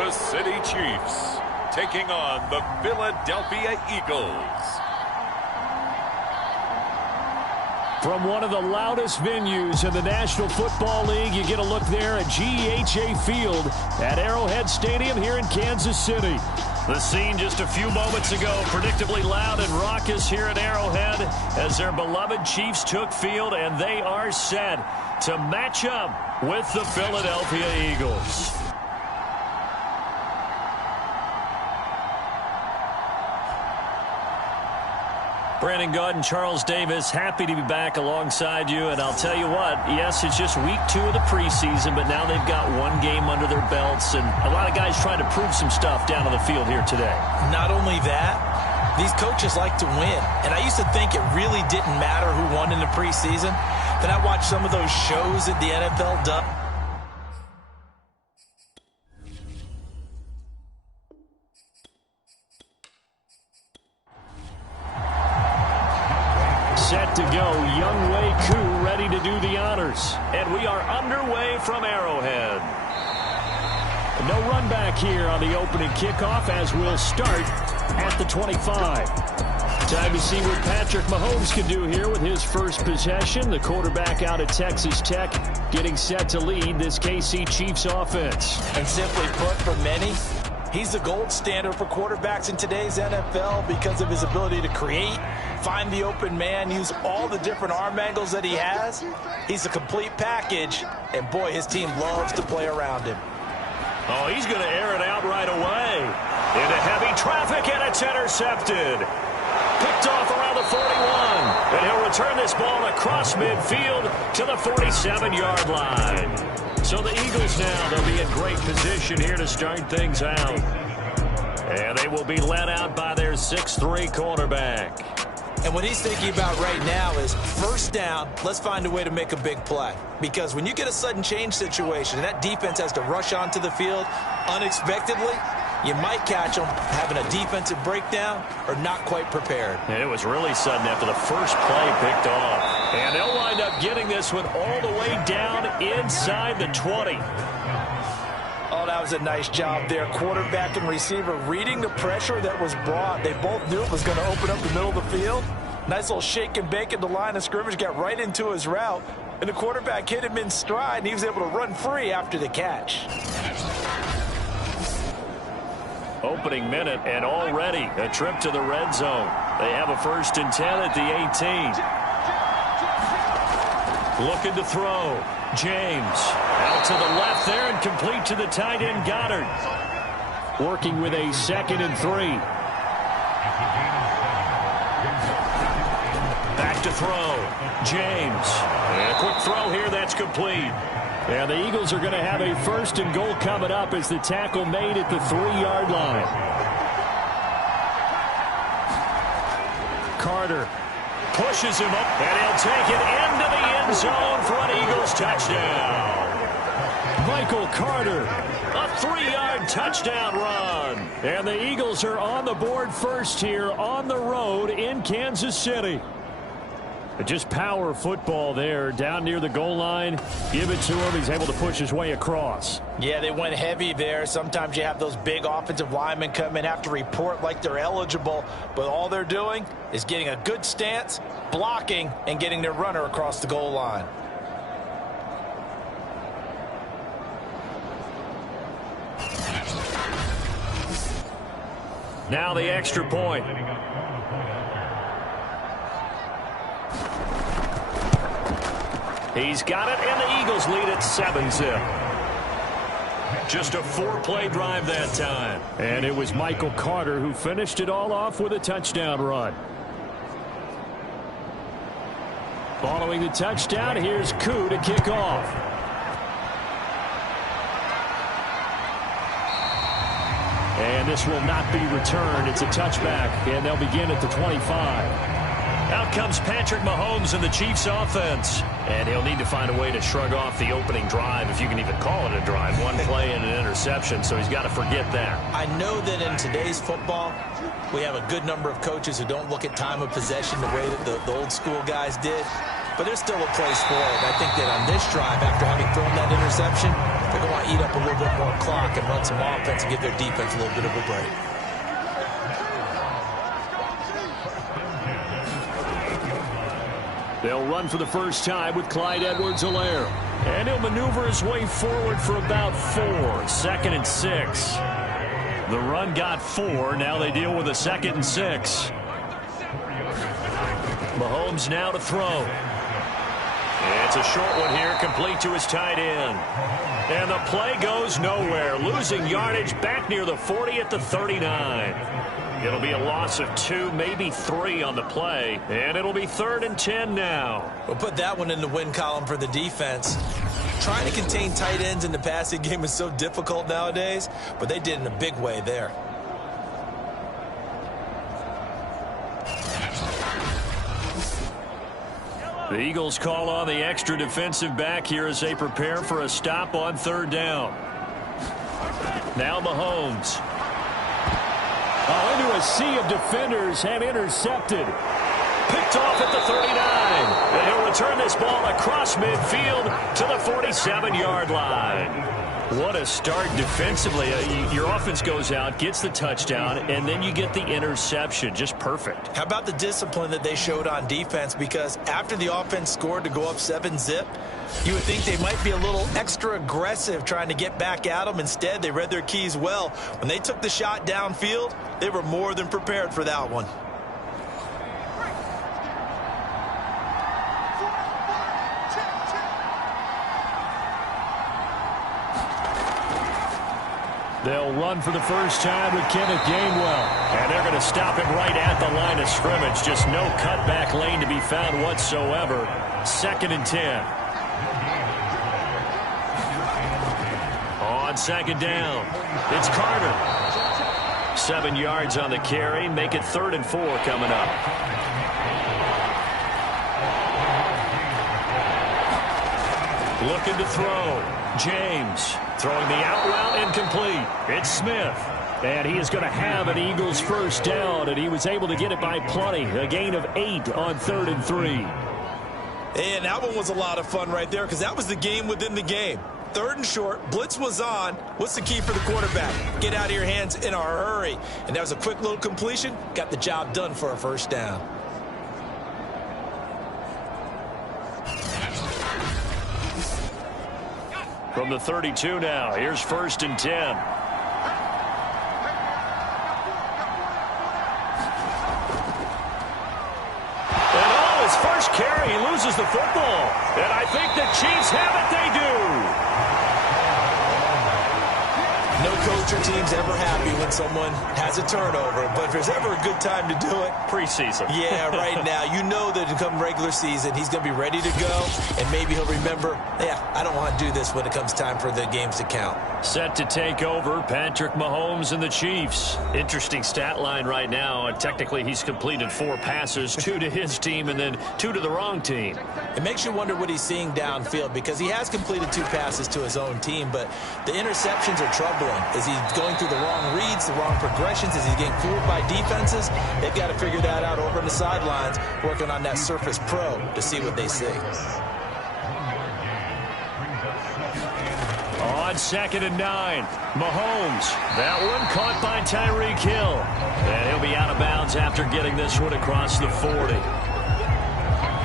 Kansas City Chiefs taking on the Philadelphia Eagles. From one of the loudest venues in the National Football League, you get a look there at GEHA Field at Arrowhead Stadium here in Kansas City. The scene just a few moments ago, predictably loud and raucous here at Arrowhead as their beloved Chiefs took field, and they are set to match up with the Philadelphia Eagles. Brandon Gaud and Charles Davis, happy to be back alongside you. And I'll tell you what, yes, it's just week 2 of the preseason, but now they've got one game under their belts. And a lot of guys trying to prove some stuff down on the field here today. Not only that, these coaches like to win. And I used to think it really didn't matter who won in the preseason. Then I watched some of those shows that the NFL does. Set to go, Younghoe Koo ready to do the honors. And we are underway from Arrowhead. No run back here on the opening kickoff as we'll start at the 25. Time to see what Patrick Mahomes can do here with his first possession. The quarterback out of Texas Tech getting set to lead this KC Chiefs offense. And simply put, for many, he's the gold standard for quarterbacks in today's NFL because of his ability to create, find the open man, use all the different arm angles that he has. He's a complete package, and boy, his team loves to play around him. Oh, he's going to air it out right away. Into heavy traffic, and it's intercepted. Picked off around the 41. And he'll return this ball across midfield to the 47-yard line. So the Eagles now, they'll be in great position here to start things out. And they will be led out by their 6'3" quarterback. And what he's thinking about right now is first down, let's find a way to make a big play. Because when you get a sudden change situation and that defense has to rush onto the field unexpectedly, you might catch them having a defensive breakdown or not quite prepared. And it was really sudden after the first play picked off. And they'll wind up getting this one all the way down inside the 20. Oh, that was a nice job there. Quarterback and receiver reading the pressure that was brought. They both knew it was going to open up the middle of the field. Nice little shake and bake at the line of scrimmage, got right into his route. And the quarterback hit him in stride, and he was able to run free after the catch. Opening minute, and already a trip to the red zone. They have a 1st and 10 at the 18. Looking to throw. James out to the left there and complete to the tight end Goddard. Working with a 2nd and 3. Back to throw. James. And a quick throw here that's complete. And the Eagles are going to have a 1st and goal coming up as the tackle made at the 3-yard line. Carter pushes him up, and he'll take it into the end zone for an Eagles touchdown. Michael Carter, a 3-yard touchdown run. And the Eagles are on the board first here on the road in Kansas City. Just power football there down near the goal line. Give it to him. He's able to push his way across. Yeah, they went heavy there. Sometimes you have those big offensive linemen come in, have to report like they're eligible, but all they're doing is getting a good stance, blocking, and getting their runner across the goal line. Now the extra point. He's got it, and the Eagles lead at 7-zip. Just a 4-play drive that time. And it was Michael Carter who finished it all off with a touchdown run. Following the touchdown, here's Koo to kick off. And this will not be returned. It's a touchback, and they'll begin at the 25. Out comes Patrick Mahomes in the Chiefs offense. And he'll need to find a way to shrug off the opening drive, if you can even call it a drive. One play and an interception, so he's got to forget that. I know that in today's football, we have a good number of coaches who don't look at time of possession the way that the old school guys did. But there's still a place for it. I think that on this drive, after having thrown that interception, they're They're going to eat up a little bit more clock and run some offense and give their defense a little bit of a break. They'll run for the first time with Clyde Edwards-Helaire. And he'll maneuver his way forward for about 4. 2nd and 6. The run got 4. Now they deal with a 2nd and 6. Mahomes now to throw. It's a short one here, complete to his tight end. And the play goes nowhere. Losing yardage back near the 40 at the 39. It'll be a loss of 2, maybe 3 on the play. And it'll be 3rd and 10 now. We'll put that one in the win column for the defense. Trying to contain tight ends in the passing game is so difficult nowadays, but they did in a big way there. The Eagles call on the extra defensive back here as they prepare for a stop on 3rd down. Now Mahomes. Into a sea of defenders and intercepted. Picked off at the 39. And he'll return this ball across midfield to the 47-yard line. What a start defensively. Your offense goes out, gets the touchdown, and then you get the interception. Just perfect. How about the discipline that they showed on defense? Because after the offense scored to go up 7-zip, you would think they might be a little extra aggressive trying to get back at them. Instead, they read their keys well. When they took the shot downfield, they were more than prepared for that one. They'll run for the first time with Kenneth Gainwell. And they're going to stop him right at the line of scrimmage. Just no cutback lane to be found whatsoever. 2nd and 10. On 2nd down, it's Carter. 7 yards on the carry. Make it 3rd and 4 coming up. Looking to throw. James throwing the out route incomplete. It's Smith. And he is going to have an Eagles first down, and he was able to get it by plenty. A gain of 8 on 3rd and 3. And that one was a lot of fun right there because that was the game within the game. 3rd and short, blitz was on. What's the key for the quarterback? Get out of your hands in a hurry. And that was a quick little completion. Got the job done for a first down. From the 32 now, here's 1st and 10. And on his first carry, he loses the football. And I think the Chiefs have it. They do. No coach or team's ever happy when someone has a turnover, but if there's ever a good time to do it, preseason. Yeah, right now. You know that come regular season, he's going to be ready to go, and maybe he'll remember, yeah, I don't want to do this when it comes time for the games to count. Set to take over, Patrick Mahomes and the Chiefs. Interesting stat line right now. Technically, he's completed 4 passes, 2 to his team and then 2 to the wrong team. It makes you wonder what he's seeing downfield because he has completed 2 passes to his own team, but the interceptions are troubling. Is he going through the wrong reads, the wrong progressions? Is he getting fooled by defenses? They've got to figure that out over on the sidelines, working on that Surface Pro to see what they see. On 2nd and 9, Mahomes. That one caught by Tyreek Hill. And he'll be out of bounds after getting this one across the 40.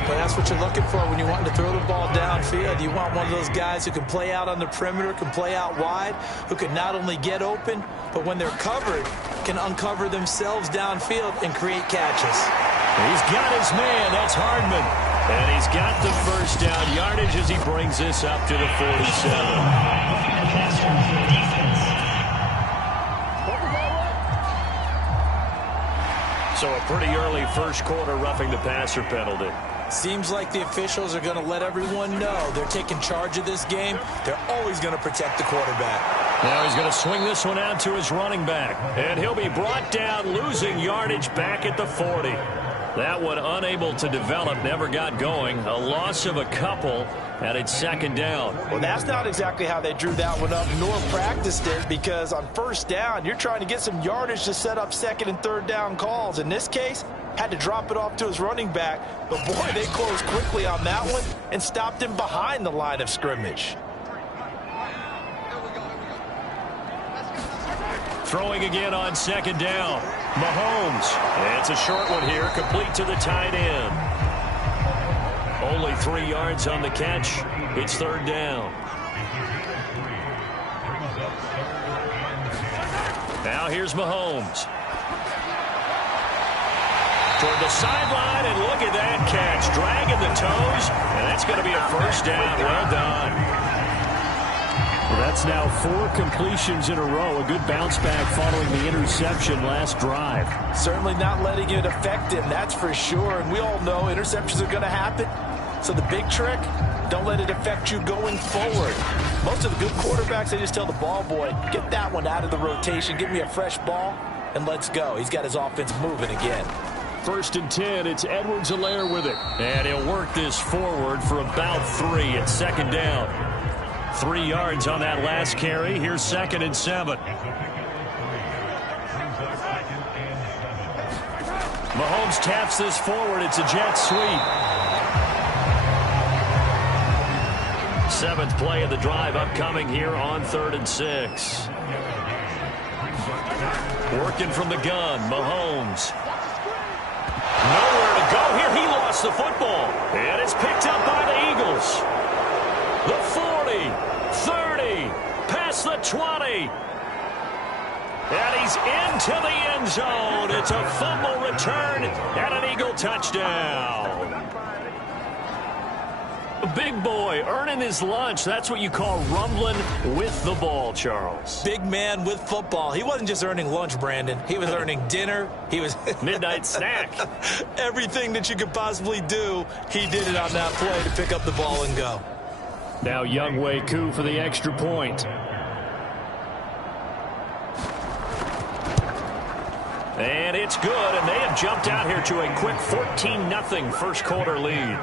But that's what you're looking for when you want to throw the ball downfield. You want one of those guys who can play out on the perimeter, can play out wide, who can not only get open, but when they're covered, can uncover themselves downfield and create catches. He's got his man. That's Hardman. And he's got the first down yardage as he brings this up to the 47. So a pretty early first quarter roughing the passer penalty. Seems like the officials are going to let everyone know they're taking charge of this game. They're always going to protect the quarterback. Now he's going to swing this one out to his running back. And he'll be brought down, losing yardage back at the 40. That one unable to develop, never got going. A loss of a couple, and it's 2nd down. Well, that's not exactly how they drew that one up, nor practiced it, because on first down, you're trying to get some yardage to set up 2nd and 3rd down calls. In this case, had to drop it off to his running back, but boy, they closed quickly on that one and stopped him behind the line of scrimmage. Throwing again on second down. Mahomes. It's a short one here, complete to the tight end. Only 3 yards on the catch. It's third down. Now here's Mahomes. Toward the sideline, and look at that catch. Dragging the toes, and that's going to be a first down. Well done. Well, that's now 4 completions in a row. A good bounce back following the interception last drive. Certainly not letting it affect him, that's for sure. And we all know interceptions are going to happen. So the big trick, don't let it affect you going forward. Most of the good quarterbacks, they just tell the ball boy, get that one out of the rotation, give me a fresh ball, and let's go. He's got his offense moving again. 1st and 10, it's Edwards-Helaire with it. And he'll work this forward for about 3 at second down. 3 yards on that last carry. Here's 2nd and 7. Mahomes taps this forward. It's a jet sweep. 7th play of the drive upcoming here on 3rd and 6. Working from the gun, Mahomes. Nowhere to go here. He lost the football. And it's picked up by the Eagles. The 40, 30, past the 20. And he's into the end zone. It's a fumble return and an Eagle touchdown. Big boy earning his lunch. That's what you call rumbling with the ball, Charles. Big man with football. He wasn't just earning lunch, Brandon. He was earning dinner. He was midnight snack. Everything that you could possibly do, he did it on that play to pick up the ball and go. Now Younghoe Koo for the extra point. And it's good, and they have jumped out here to a quick 14-0 first quarter lead.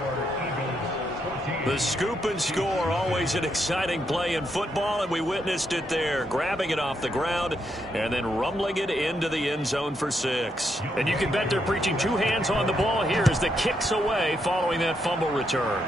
The scoop and score, always an exciting play in football, and we witnessed it there, grabbing it off the ground and then rumbling it into the end zone for 6. And you can bet they're preaching 2 hands on the ball here as the kicks away following that fumble return.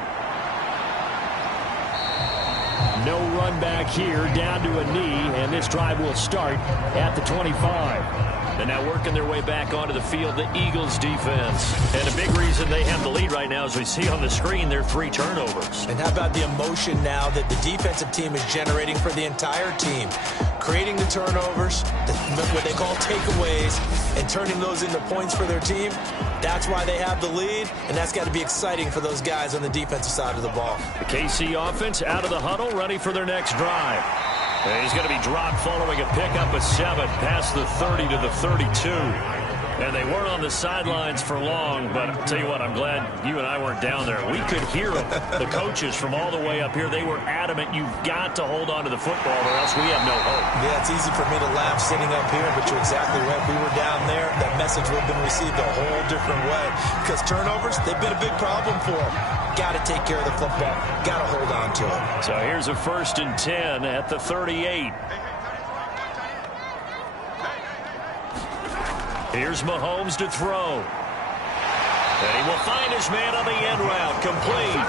No run back here, down to a knee, and this drive will start at the 25. And now working their way back onto the field, the Eagles defense. And a big reason they have the lead right now, as we see on the screen, their 3 turnovers. And how about the emotion now that the defensive team is generating for the entire team? Creating the turnovers, what they call takeaways, and turning those into points for their team. That's why they have the lead, and that's got to be exciting for those guys on the defensive side of the ball. The KC offense out of the huddle, ready for their next drive. And he's going to be dropped following a pickup of 7 past the 30 to the 32. And they weren't on the sidelines for long, but I'll tell you what, I'm glad you and I weren't down there. We could hear them, the coaches from all the way up here. They were adamant, you've got to hold on to the football or else we have no hope. Yeah, it's easy for me to laugh sitting up here, but you're exactly right. We were down there. That message would have been received a whole different way. Because turnovers, they've been a big problem for them. Got to take care of the football. Got to hold on to it. So here's a 1st and 10 at the 38. Here's Mahomes to throw. And he will find his man on the end route. Complete.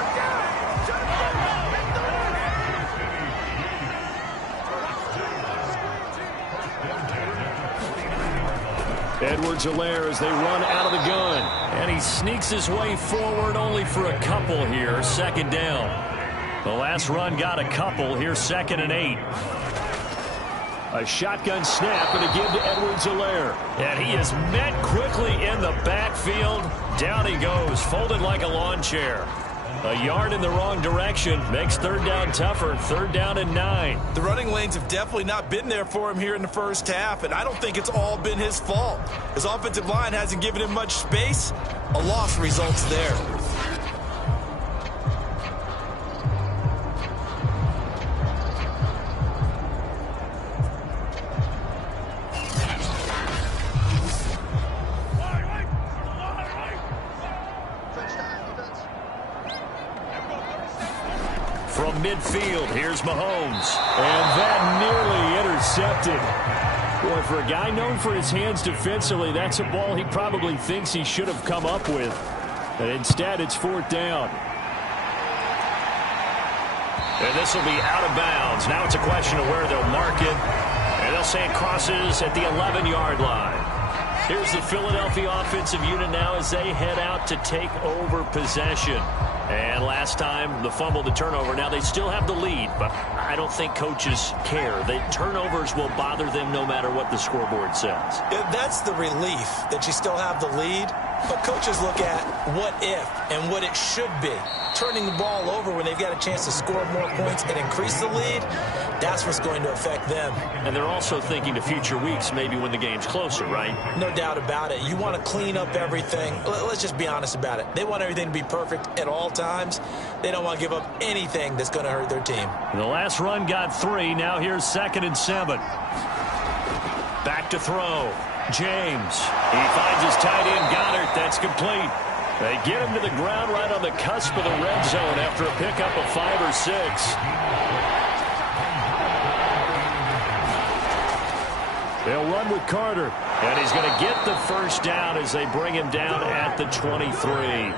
Edwards-Helaire as they run out of the gun. And he sneaks his way forward only for a couple here. 2nd down. The last run got a couple. Here's 2nd and 8. A shotgun snap and a give to Edwards-Helaire. And he is met quickly in the backfield. Down he goes, folded like a lawn chair. A yard in the wrong direction makes 3rd down tougher. 3rd down and 9. The running lanes have definitely not been there for him here in the first half, and I don't think it's all been his fault. His offensive line hasn't given him much space. A loss results there. From midfield, here's Mahomes. And that nearly intercepted. Boy, for a guy known for his hands defensively, that's a ball he probably thinks he should have come up with. But instead, it's 4th down. And this will be out of bounds. Now it's a question of where they'll mark it. And they'll say it crosses at the 11-yard line. Here's the Philadelphia offensive unit now as they head out to take over possession. And last time, the fumble, the turnover. Now they still have the lead, but I don't think coaches care. The turnovers will bother them no matter what the scoreboard says. That's the relief that you still have the lead. But coaches look at what if and what it should be. Turning the ball over when they've got a chance to score more points and increase the lead, that's what's going to affect them. And they're also thinking to future weeks, maybe when the game's closer, right? No doubt about it. You want to clean up everything. Let's just be honest about it. They want everything to be perfect at all times. They don't want to give up anything that's going to hurt their team. The last run got 3. Now here's 2nd and 7. Back to throw. James. He finds his tight end, Goddard. That's complete. They get him to the ground right on the cusp of the red zone after a pickup of 5 or 6. They'll run with Carter. And he's going to get the first down as they bring him down at the 23.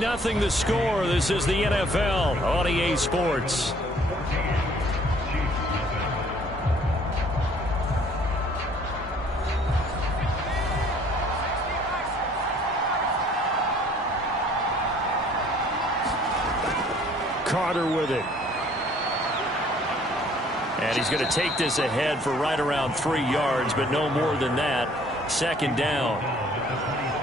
Nothing the score. This is the NFL on EA Sports. Carter with it. And he's going to take this ahead for right around 3 yards, but no more than that. 2nd down.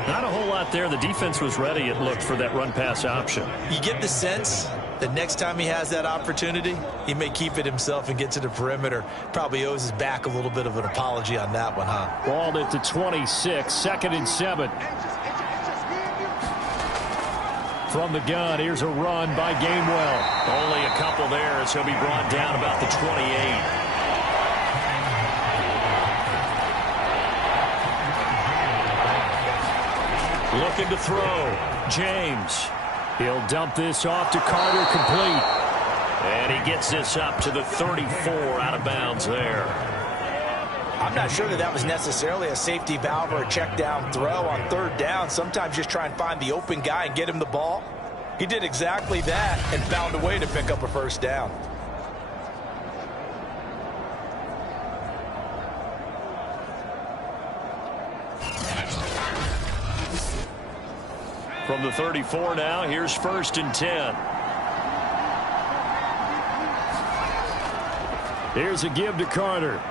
Not a whole lot there. The defense was ready, it looked, for that run-pass option. You get the sense that next time he has that opportunity, he may keep it himself and get to the perimeter. Probably owes his back a little bit of an apology on that one, huh? Balled at the 26, 2nd and 7. From the gun, here's a run by Gainwell. Only a couple there, as he'll be brought down about the 28. Looking to throw. James. He'll dump this off to Carter, complete. And he gets this up to the 34, out of bounds there. I'm not sure that was necessarily a safety valve or a check down throw on 3rd down. Sometimes just try and find the open guy and get him the ball. He did exactly that and found a way to pick up a 1st down. From the 34 now, here's 1st and 10. Here's a give to Carter.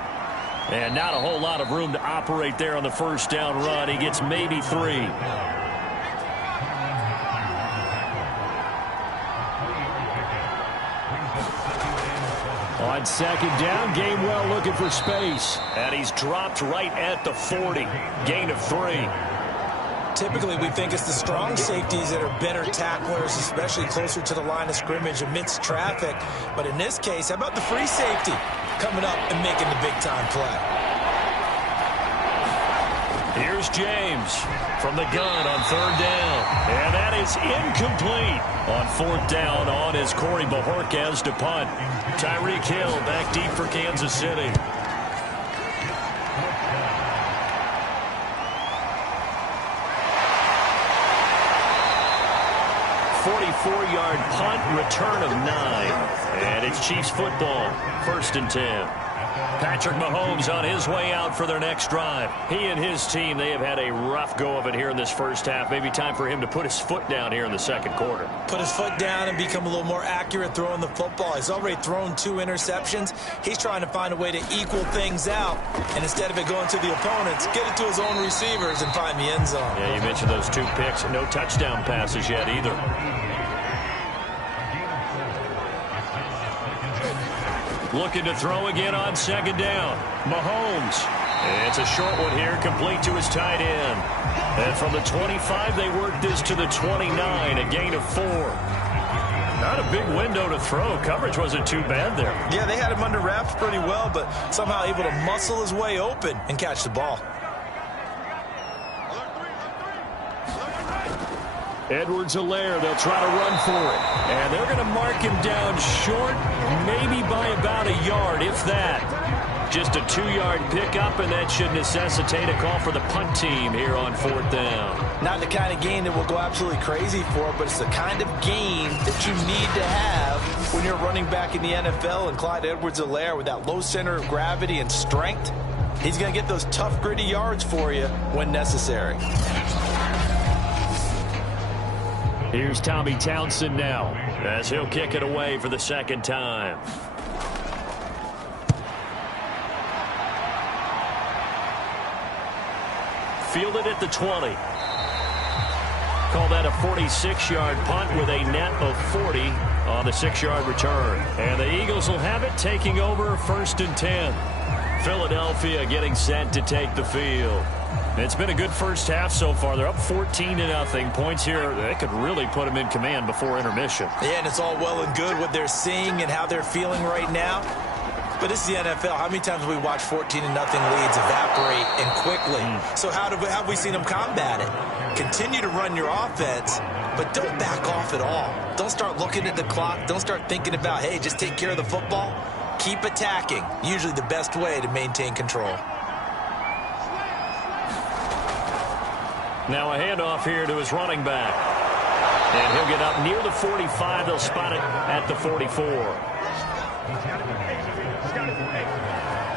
And not a whole lot of room to operate there on the 1st down run. He gets maybe 3. On 2nd down, Gainwell looking for space. And he's dropped right at the 40. Gain of 3. Typically, we think it's the strong safeties that are better tacklers, especially closer to the line of scrimmage amidst traffic. But in this case, how about the free safety coming up and making the big-time play? Here's James from the gun on 3rd down. And that is incomplete. On 4th down on is Corey Bajorquez to punt. Tyreek Hill back deep for Kansas City. 44-yard punt, return of 9. And it's Chiefs football, 1st and 10. Patrick Mahomes on his way out for their next drive. He and his team, they have had a rough go of it here in this first half. Maybe time for him to put his foot down here in the 2nd quarter. Put his foot down and become a little more accurate throwing the football. He's already thrown 2 interceptions. He's trying to find a way to equal things out. And instead of it going to the opponents, get it to his own receivers and find the end zone. Yeah, you mentioned those 2 picks. No touchdown passes yet either. Looking to throw again on 2nd down. Mahomes. And it's a short one here, complete to his tight end. And from the 25, they work this to the 29, a gain of 4. Not a big window to throw. Coverage wasn't too bad there. Yeah, they had him under wraps pretty well, but somehow able to muscle his way open and catch the ball. Edwards-Helaire, they'll try to run for it. And they're going to mark him down short, maybe by about a yard, if that. Just a 2-yard pickup, and that should necessitate a call for the punt team here on 4th down. Not the kind of gain that we'll go absolutely crazy for, but it's the kind of gain that you need to have when you're running back in the NFL. And Clyde Edwards-Helaire, with that low center of gravity and strength, he's going to get those tough, gritty yards for you when necessary. Here's Tommy Townsend now, as he'll kick it away for the 2nd time. Fielded at the 20. Call that a 46-yard punt with a net of 40 on the 6-yard return. And the Eagles will have it, taking over 1st and 10. Philadelphia getting set to take the field. It's been a good first half so far. They're up 14-0. Points here, they could really put them in command before intermission. Yeah, and it's all well and good what they're seeing and how they're feeling right now. But this is the NFL. How many times have we watched 14-0 leads evaporate and quickly? So how have we seen them combat it? Continue to run your offense, but don't back off at all. Don't start looking at the clock. Don't start thinking about, hey, just take care of the football. Keep attacking. Usually the best way to maintain control. Now a handoff here to his running back. And he'll get up near the 45. They'll spot it at the 44.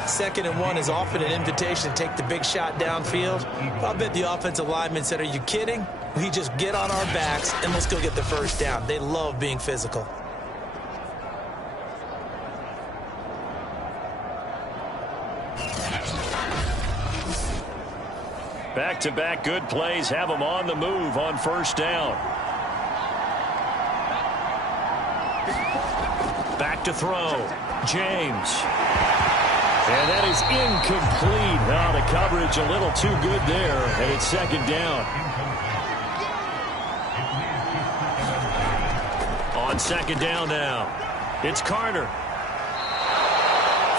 2nd and 1 is often an invitation to take the big shot downfield. I'll bet the offensive lineman said, are you kidding? We just get on our backs and let's go get the 1st down. They love being physical. Back-to-back good plays have them on the move on 1st down. Back to throw. James. And that is incomplete. Now the coverage a little too good there, and it's 2nd down. On 2nd down now, it's Carter.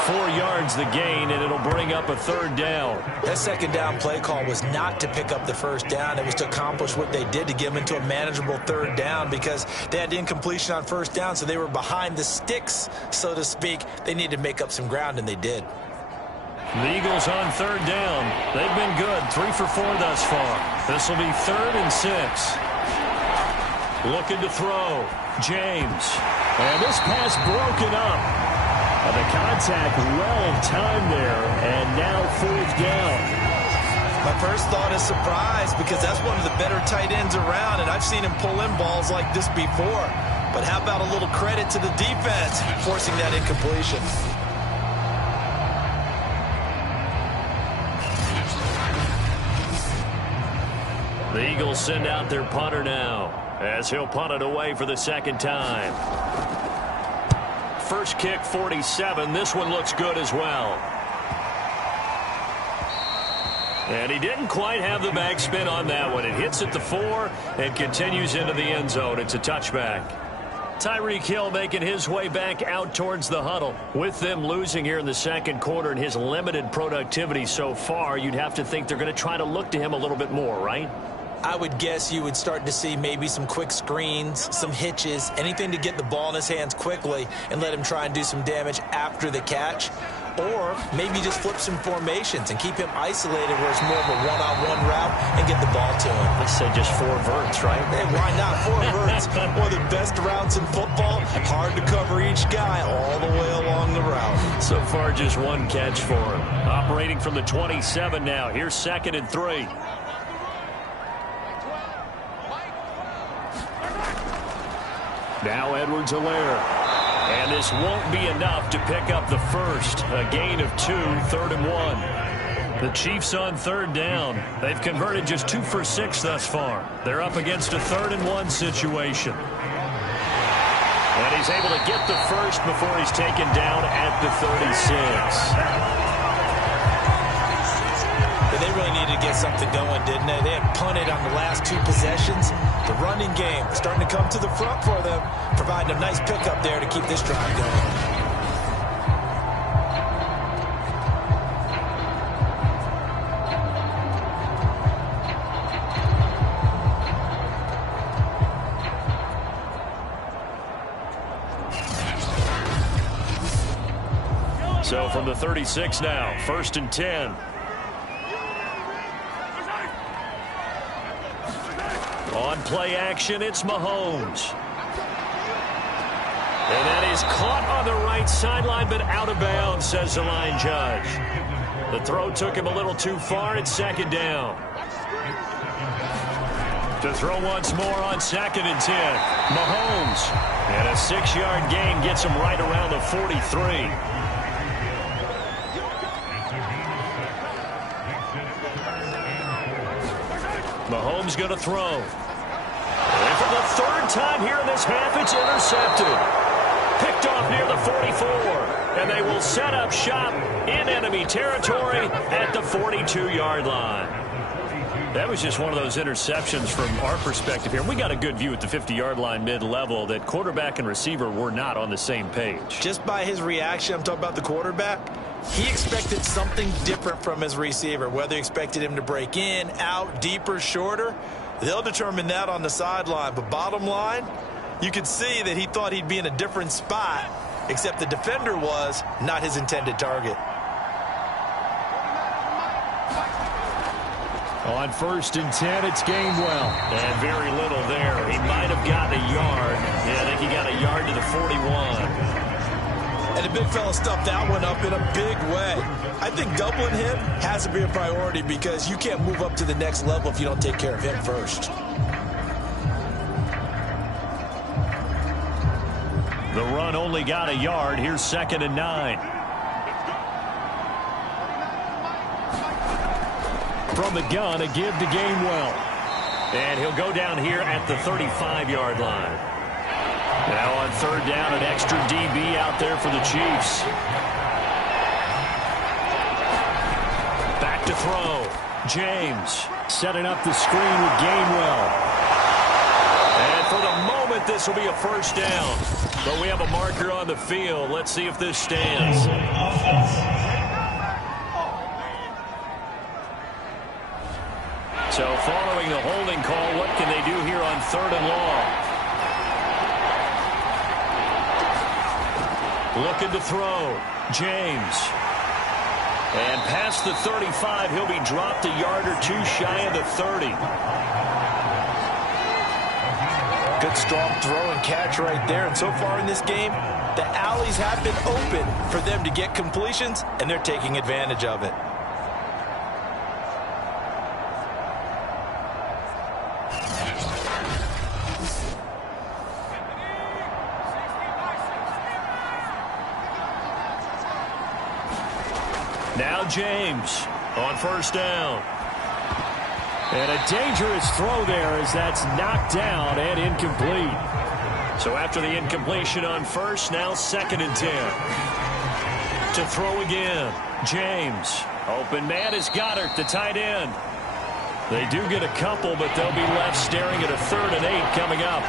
4 yards the gain, and it'll bring up a 3rd down. That 2nd down play call was not to pick up the 1st down. It was to accomplish what they did, to get them into a manageable 3rd down, because they had incompletion on 1st down, so they were behind the sticks, so to speak. They needed to make up some ground, and they did. The Eagles on 3rd down. They've been good, 3 for 4 thus far. This will be 3rd and 6. Looking to throw. James. And this pass broken up. The contact well timed there, and now 4th down. My first thought is surprise, because that's one of the better tight ends around, and I've seen him pull in balls like this before. But how about a little credit to the defense forcing that incompletion? The Eagles send out their punter now, as he'll punt it away for the 2nd time. First kick, 47. This one looks good as well. And he didn't quite have the backspin on that one. It hits at the 4 and continues into the end zone. It's a touchback. Tyreek Hill making his way back out towards the huddle. With them losing here in the 2nd quarter and his limited productivity so far, you'd have to think they're going to try to look to him a little bit more, right? I would guess you would start to see maybe some quick screens, some hitches, anything to get the ball in his hands quickly and let him try and do some damage after the catch. Or maybe just flip some formations and keep him isolated where it's more of a one-on-one route and get the ball to him. I said just 4 verts, right? Hey, why not? 4 verts. One of the best routes in football. Hard to cover each guy all the way along the route. So far, just 1 catch for him. Operating from the 27 now. Here's 2nd and 3. Now Edwards-Helaire. And this won't be enough to pick up the first. A gain of 2, 3rd and 1. The Chiefs on 3rd down. They've converted just 2 for 6 thus far. They're up against a 3rd and 1 situation. And he's able to get the first before he's taken down at the 36. They really needed to get something going, didn't they? They had punted on the last 2 possessions. The running game starting to come to the front for them, providing a nice pickup there to keep this drive going. So from the 36 now, 1st and 10. On play action, it's Mahomes. And that is caught on the right sideline, but out of bounds, says the line judge. The throw took him a little too far. It's 2nd down. To throw once more on 2nd and 10. Mahomes. And a 6-yard gain gets him right around the 43. Mahomes going to throw. And for the 3rd time here in this half, it's intercepted. Picked off near the 44. And they will set up shop in enemy territory at the 42-yard line. That was just one of those interceptions from our perspective here. We got a good view at the 50-yard line mid-level that quarterback and receiver were not on the same page. Just by his reaction, I'm talking about the quarterback, he expected something different from his receiver. Whether he expected him to break in, out, deeper, shorter, they'll determine that on the sideline. But bottom line, you could see that he thought he'd be in a different spot, except the defender was not his intended target. On 1st and 10, it's Gainwell. And very little there. He might have gotten a yard. Yeah, I think he got a yard to the 41. And the big fella stuffed that one up in a big way. I think doubling him has to be a priority because you can't move up to the next level if you don't take care of him first. The run only got a yard. Here's 2nd and 9. From the gun, a give to Gainwell. And he'll go down here at the 35-yard line. Now on 3rd down, an extra DB out there for the Chiefs. Back to throw. James Setting up the screen with Gainwell. And for the moment, this will be a 1st down. But we have a marker on the field. Let's see if this stands. So following the holding call, what can they do here on 3rd and long? Looking to throw. James. And past the 35, he'll be dropped a yard or two shy of the 30. Good strong throw and catch right there. And so far in this game, the alleys have been open for them to get completions, and they're taking advantage of it. Now James on 1st down. And a dangerous throw there as that's knocked down and incomplete. So after the incompletion on 1st, now 2nd and 10. To throw again. James. Open man is Goddard, the tight end. They do get a couple, but they'll be left staring at a 3rd and 8 coming up.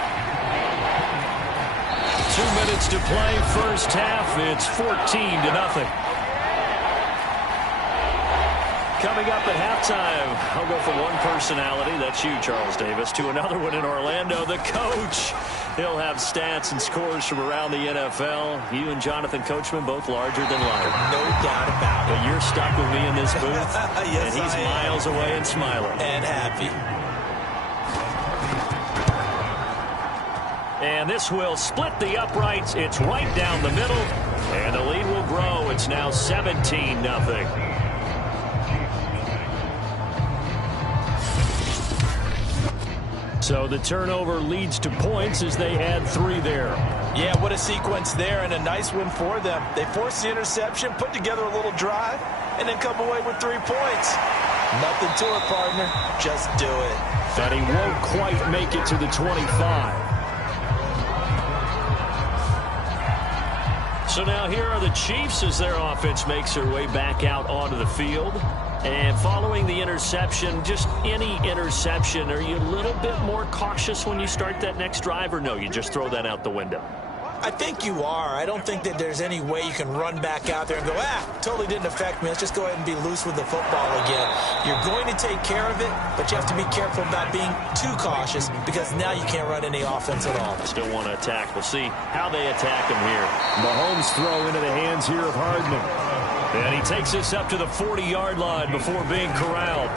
2 minutes to play, 1st half. It's 14-0. Coming up at halftime, I'll go from one personality, that's you, Charles Davis, to another one in Orlando, the coach. He'll have stats and scores from around the NFL. You and Jonathan Coachman, both larger than life. No doubt about it. But you're stuck with me in this booth, yes, and he's miles away and smiling. And happy. And this will split the uprights. It's right down the middle, and the lead will grow. It's now 17-0. So the turnover leads to points as they add 3 there. Yeah, what a sequence there, and a nice one for them. They forced the interception, put together a little drive, and then come away with 3 points. Nothing to it, partner. Just do it. And he won't quite make it to the 25. So now here are the Chiefs as their offense makes their way back out onto the field. And following the interception, just any interception, are you a little bit more cautious when you start that next drive, or no, you just throw that out the window? I think you are. I don't think that there's any way you can run back out there and go, totally didn't affect me. Let's just go ahead and be loose with the football again. You're going to take care of it, but you have to be careful about being too cautious because now you can't run any offense at all. Still want to attack. We'll see how they attack him here. Mahomes throw into the hands here of Hardman. And he takes this up to the 40-yard line before being corralled.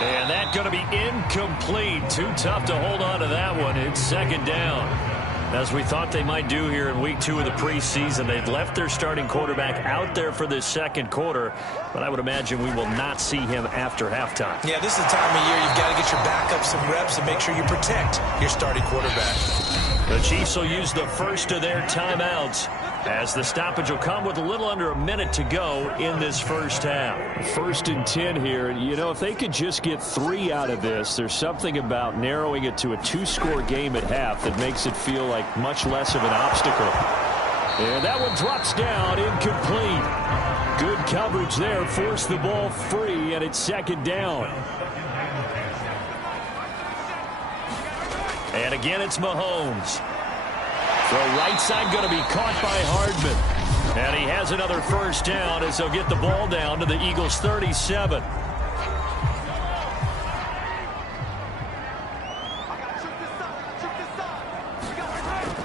And that's going to be incomplete. Too tough to hold on to that one. It's second down. As we thought they might do here in week 2 of the preseason, they'd left their starting quarterback out there for this second quarter, but I would imagine we will not see him after halftime. Yeah, this is the time of year you've got to get your backup some reps and make sure you protect your starting quarterback. The Chiefs will use the first of their timeouts as the stoppage will come with a little under a minute to go in this first half. 1st and 10 here. You know, if they could just get 3 out of this, there's something about narrowing it to a 2-score game at half that makes it feel like much less of an obstacle. And that one drops down, incomplete. Good coverage there, forced the ball free, and it's second down. And again, it's Mahomes. The right side going to be caught by Hardman. And he has another first down as they'll get the ball down to the Eagles' 37.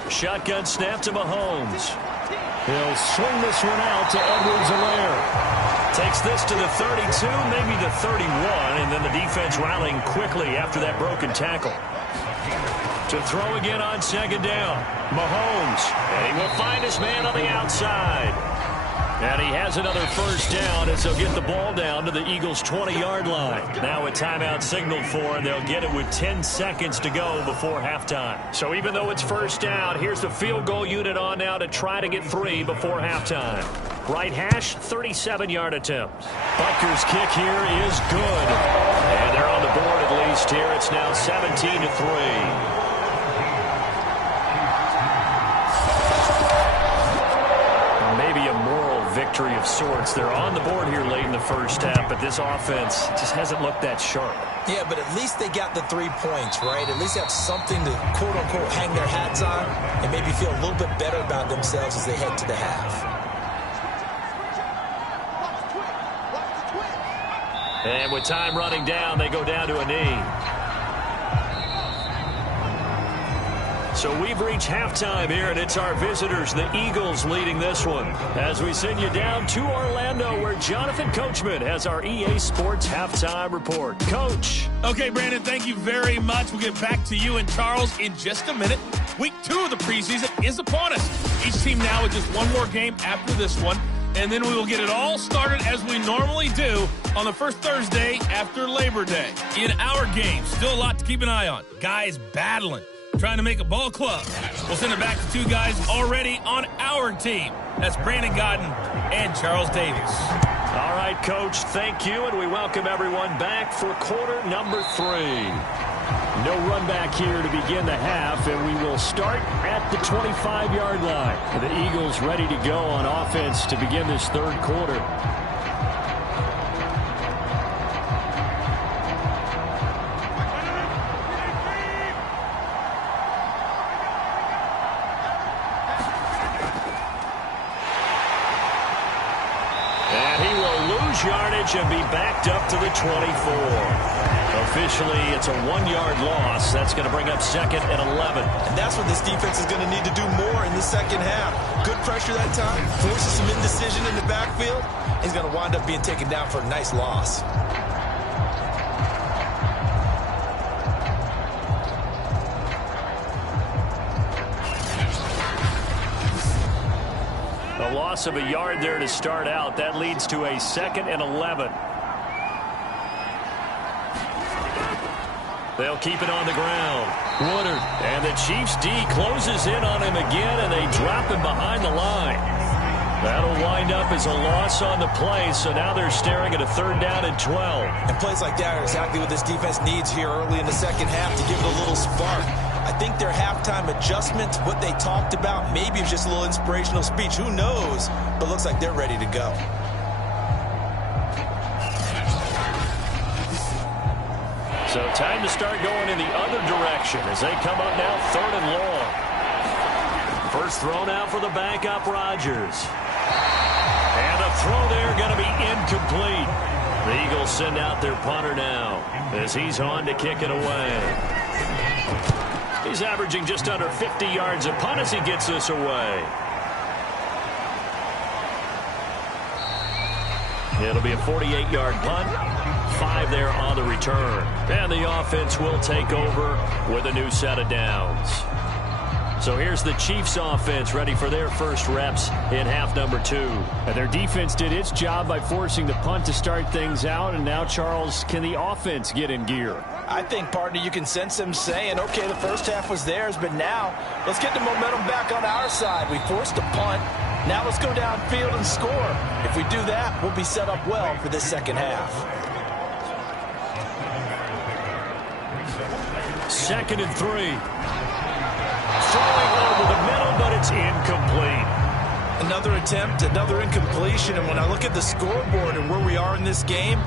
Shotgun snap to Mahomes. He'll swing this one out to Edwards-Helaire. Takes this to the 32, maybe the 31, and then the defense rallying quickly after that broken tackle. To throw again on second down. Mahomes. And he will find his man on the outside. And he has another first down as they'll get the ball down to the Eagles' 20-yard line. Now a timeout signaled for, and they'll get it with 10 seconds to go before halftime. So even though it's first down, here's the field goal unit on now to try to get 3 before halftime. Right hash, 37-yard attempt. Butker's kick here is good. And they're on the board at least here. It's now 17-3. Victory of sorts. They're on the board here late in the first half, but this offense just hasn't looked that sharp. Yeah, but at least they got the 3 points, right? At least they have something to, quote-unquote, hang their hats on and maybe feel a little bit better about themselves as they head to the half. And with time running down, they go down to a knee. So we've reached halftime here, and it's our visitors, the Eagles, leading this one. As we send you down to Orlando, where Jonathan Coachman has our EA Sports Halftime Report. Coach. Okay, Brandon, thank you very much. We'll get back to you and Charles in just a minute. Week 2 of the preseason is upon us. Each team now with just one more game after this one, and then we will get it all started as we normally do on the first Thursday after Labor Day. In our game, still a lot to keep an eye on. Guys battling, trying to make a ball club. We'll send it back to 2 guys already on our team. That's Brandon Godden and Charles Davis. All right, Coach, thank you, and we welcome everyone back for quarter number 3. No run back here to begin the half, and we will start at the 25-yard line. The Eagles ready to go on offense to begin this third quarter. Yardage and be backed up to the 24. Officially, it's a 1-yard loss. That's going to bring up second and 11. And that's what this defense is going to need to do more in the second half. Good pressure that time, forces some indecision in the backfield. He's going to wind up being taken down for a nice loss. A loss of a yard there to start out. That leads to a second and 11. They'll keep it on the ground. Woodard. And the Chiefs D closes in on him again, and they drop him behind the line. That'll wind up as a loss on the play, so now they're staring at a 3rd down and 12. And plays like that are exactly what this defense needs here early in the second half to give it a little spark. I think their halftime adjustment, what they talked about, maybe it's just a little inspirational speech. Who knows? But looks like they're ready to go. So time to start going in the other direction as they come up now 3rd and long. First thrown out for the backup Rodgers. And a throw there going to be incomplete. The Eagles send out their punter now as he's on to kick it away. He's averaging just under 50 yards a punt as he gets this away. It'll be a 48-yard punt. 5 there on the return. And the offense will take over with a new set of downs. So here's the Chiefs offense ready for their first reps in half number 2. And their defense did its job by forcing the punt to start things out. And now, Charles, can the offense get in gear? I think, partner, you can sense them saying, okay, the first half was theirs, but now let's get the momentum back on our side. We forced a punt. Now let's go downfield and score. If we do that, we'll be set up well for this second half. 2nd and 3. Throwing over the middle, but it's incomplete. Another attempt, another incompletion, and when I look at the scoreboard and where we are in this game,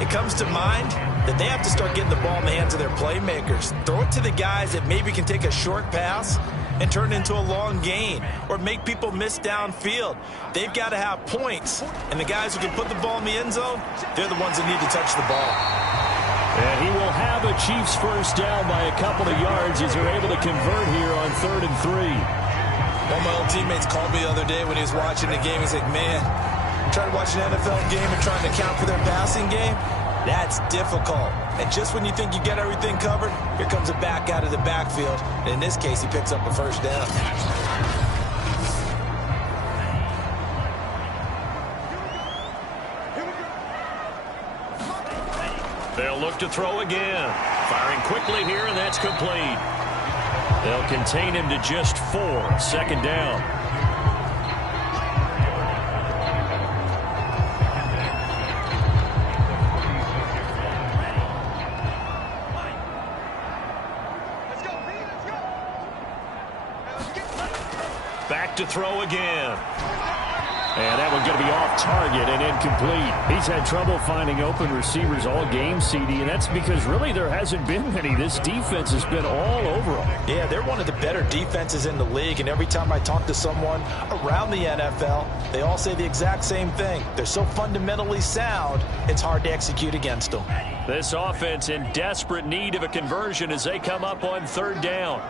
it comes to mind that they have to start getting the ball in the hands of their playmakers. Throw it to the guys that maybe can take a short pass and turn it into a long gain or make people miss downfield. They've got to have points, and the guys who can put the ball in the end zone, they're the ones that need to touch the ball. And he will have a Chiefs first down by a couple of yards as they're able to convert here on 3rd and 3. One of my old teammates called me the other day when he was watching the game. He's like, man, trying to watch an NFL game and trying to account for their passing game, that's difficult. And just when you think you get everything covered, here comes a back out of the backfield. And in this case, he picks up a first down. They'll look to throw again. Firing quickly here, and that's complete. They'll contain him to just 4. 2nd down. Back to throw again. And that one's going to be off target and incomplete. He's had trouble finding open receivers all game, CD, and that's because really there hasn't been many. This defense has been all over them. Yeah, they're one of the better defenses in the league, and every time I talk to someone around the NFL, they all say the exact same thing. They're so fundamentally sound, it's hard to execute against them. This offense in desperate need of a conversion as they come up on 3rd down.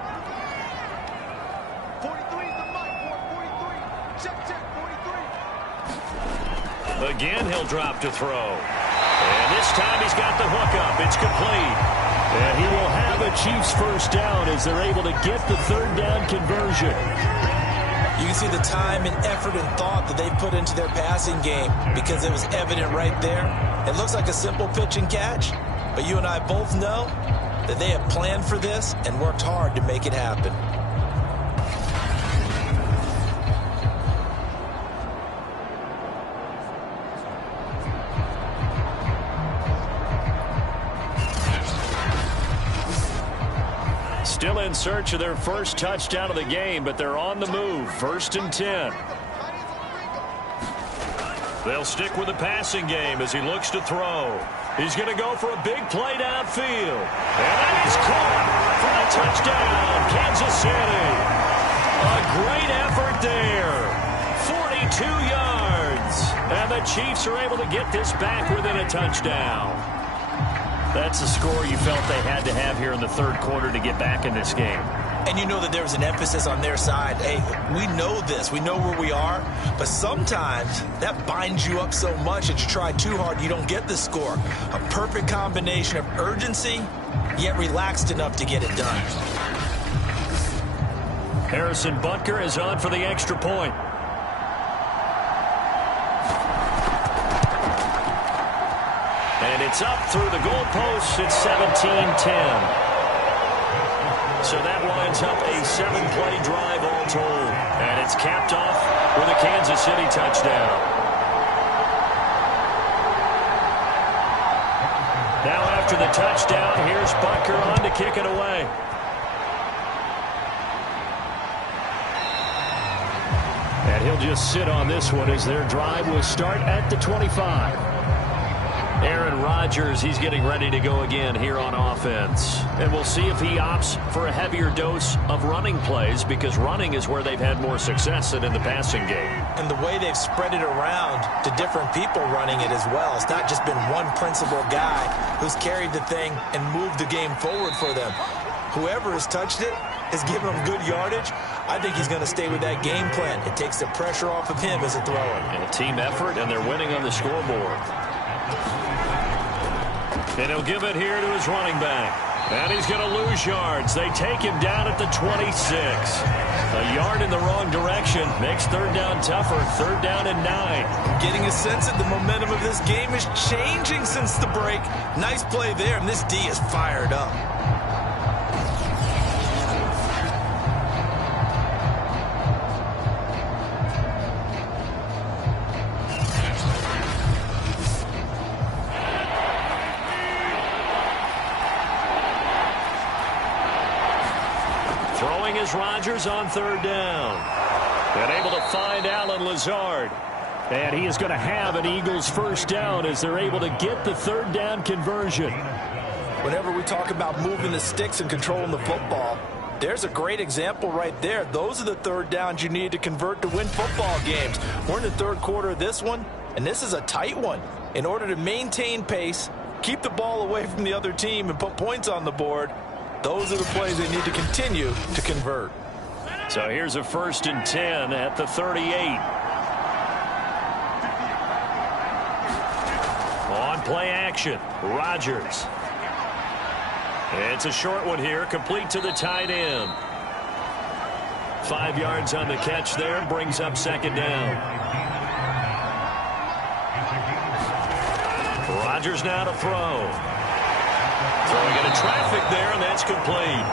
Again, he'll drop to throw. And this time he's got the hook up. It's complete. And he will have a Chiefs first down as they're able to get the 3rd down conversion. You can see the time and effort and thought that they put into their passing game because it was evident right there. It looks like a simple pitch and catch, but you and I both know that they have planned for this and worked hard to make it happen. Still in search of their first touchdown of the game, but they're on the move. 1st and 10. They'll stick with the passing game as he looks to throw. He's going to go for a big play downfield. And that is caught for a touchdown, Kansas City. A great effort there. 42 yards. And the Chiefs are able to get this back within a touchdown. That's the score you felt they had to have here in the 3rd quarter to get back in this game. And you know that there was an emphasis on their side. Hey, we know this. We know where we are. But sometimes that binds you up so much that you try too hard, you don't get the score. A perfect combination of urgency, yet relaxed enough to get it done. Harrison Butker is on for the extra point. And it's up through the goalposts. It's 17-10. So that winds up a 7-play drive all told. And it's capped off with a Kansas City touchdown. Now after the touchdown, here's Butker on to kick it away. And he'll just sit on this one as their drive will start at the 25. Aaron Rodgers, he's getting ready to go again here on offense. And we'll see if he opts for a heavier dose of running plays, because running is where they've had more success than in the passing game. And the way they've spread it around to different people running it as well. It's not just been one principal guy who's carried the thing and moved the game forward for them. Whoever has touched it has given them good yardage. I think he's going to stay with that game plan. It takes the pressure off of him as a thrower. And a team effort, and they're winning on the scoreboard. And he'll give it here to his running back. And he's going to lose yards. They take him down at the 26. A yard in the wrong direction makes third down tougher. Third down and 9. Getting a sense that the momentum of this game is changing since the break. Nice play there, and this D is fired up. Rodgers on third down. And able to find Allen Lazard. And he is going to have an Eagles first down as they're able to get the third down conversion. Whenever we talk about moving the sticks and controlling the football, there's a great example right there. Those are the third downs you need to convert to win football games. We're in the third quarter of this one, and this is a tight one. In order to maintain pace, keep the ball away from the other team, and put points on the board, those are the plays they need to continue to convert. So here's a 1st and 10 at the 38. On play action, Rodgers. It's a short one here, complete to the tight end. 5 yards on the catch there, brings up second down. Rodgers now to throw. Throwing into traffic there, and that's complete.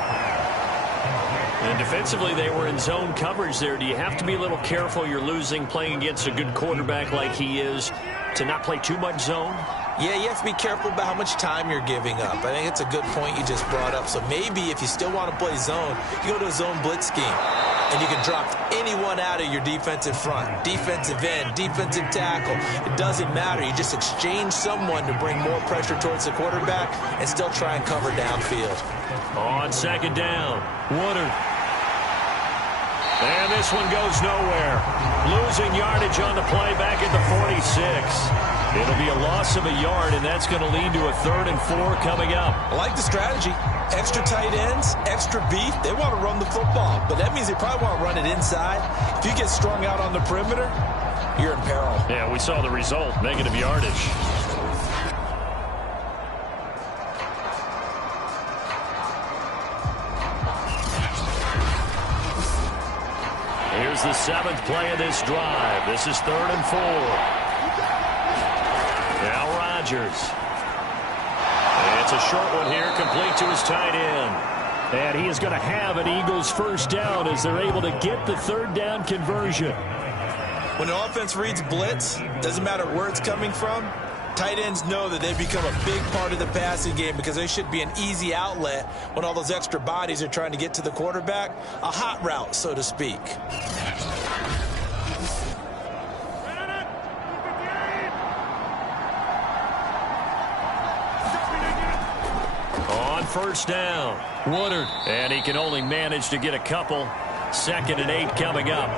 And defensively, they were in zone coverage there. Do you have to be a little careful? You're losing, playing against a good quarterback like he is, to not play too much zone? Yeah, you have to be careful about how much time you're giving up. I think it's a good point you just brought up. So maybe if you still want to play zone, you go to a zone blitz scheme. And you can drop anyone out of your defensive front. Defensive end, defensive tackle. It doesn't matter. You just exchange someone to bring more pressure towards the quarterback and still try and cover downfield. On second down, Woodard. And this one goes nowhere. Losing yardage on the play back at the 46. It'll be a loss of a yard, and that's going to lead to a 3rd and 4 coming up. I like the strategy. Extra tight ends, extra beef. They want to run the football, but that means they probably want to run it inside. If you get strung out on the perimeter, you're in peril. Yeah, we saw the result, negative yardage. Here's the 7th play of this drive. This is 3rd and 4. Now Rodgers. It's a short one here, complete to his tight end. And he is going to have an Eagles first down as they're able to get the third down conversion. When the offense reads blitz, doesn't matter where it's coming from, tight ends know that they become a big part of the passing game because they should be an easy outlet when all those extra bodies are trying to get to the quarterback. A hot route, so to speak. First down, Woodard, and he can only manage to get a couple. 2nd and 8 coming up.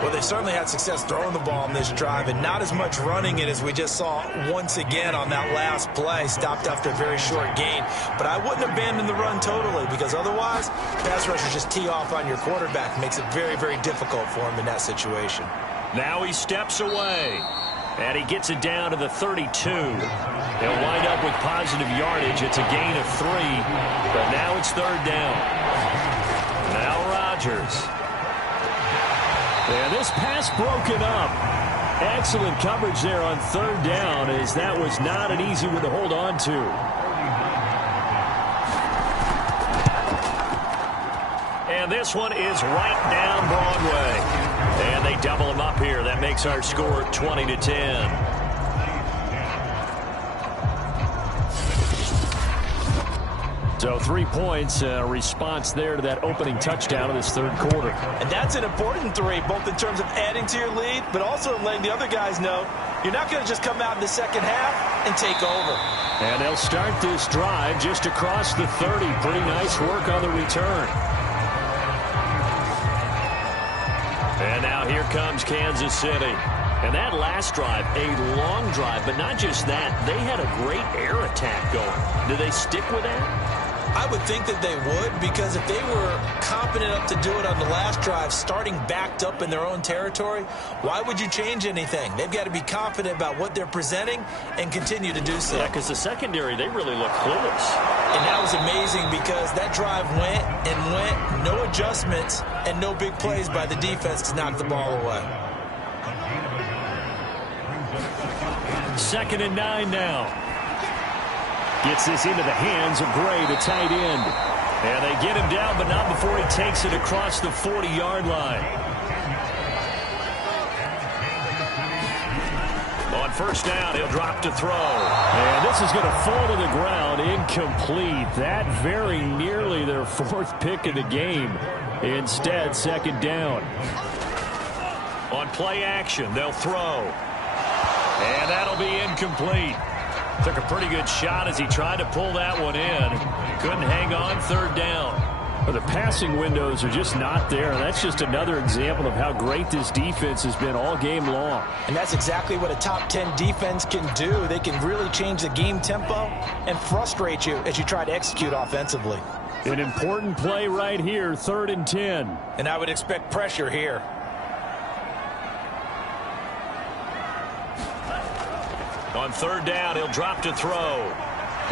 Well, they certainly had success throwing the ball on this drive, and not as much running it as we just saw once again on that last play. Stopped after a very short gain. But I wouldn't abandon the run totally, because otherwise, pass rushers just tee off on your quarterback. Makes it very, very difficult for him in that situation. Now he steps away, and he gets it down to the 32. He'll wind up with positive yardage. It's a gain of 3, but now it's 3rd down. Now Rodgers. And this pass broken up. Excellent coverage there on 3rd down, as that was not an easy one to hold on to. And this one is right down Broadway. And they double him up here. That makes our score 20-10. So 3 points, response there to that opening touchdown of this third quarter. And that's an important 3, both in terms of adding to your lead, but also letting the other guys know you're not going to just come out in the second half and take over. And they'll start this drive just across the 30. Pretty nice work on the return. And now here comes Kansas City. And that last drive, a long drive, but not just that. They had a great air attack going. Do they stick with that? I would think that they would, because if they were confident enough to do it on the last drive, starting backed up in their own territory, why would you change anything? They've got to be confident about what they're presenting and continue to do so. Yeah, because the secondary, they really look clueless. And that was amazing because that drive went and went, no adjustments and no big plays by the defense to knock the ball away. 2nd and 9 now. Gets this into the hands of Gray, the tight end. And they get him down, but not before he takes it across the 40-yard line. On first down, he'll drop to throw. And this is going to fall to the ground, incomplete. That very nearly their 4th pick of the game. Instead, 2nd down. On play action, they'll throw. And that'll be incomplete. Took a pretty good shot as he tried to pull that one in. Couldn't hang on, 3rd down. Well, the passing windows are just not there. That's just another example of how great this defense has been all game long. And that's exactly what a top 10 defense can do. They can really change the game tempo and frustrate you as you try to execute offensively. An important play right here, 3rd and 10. And I would expect pressure here. On 3rd down, he'll drop to throw.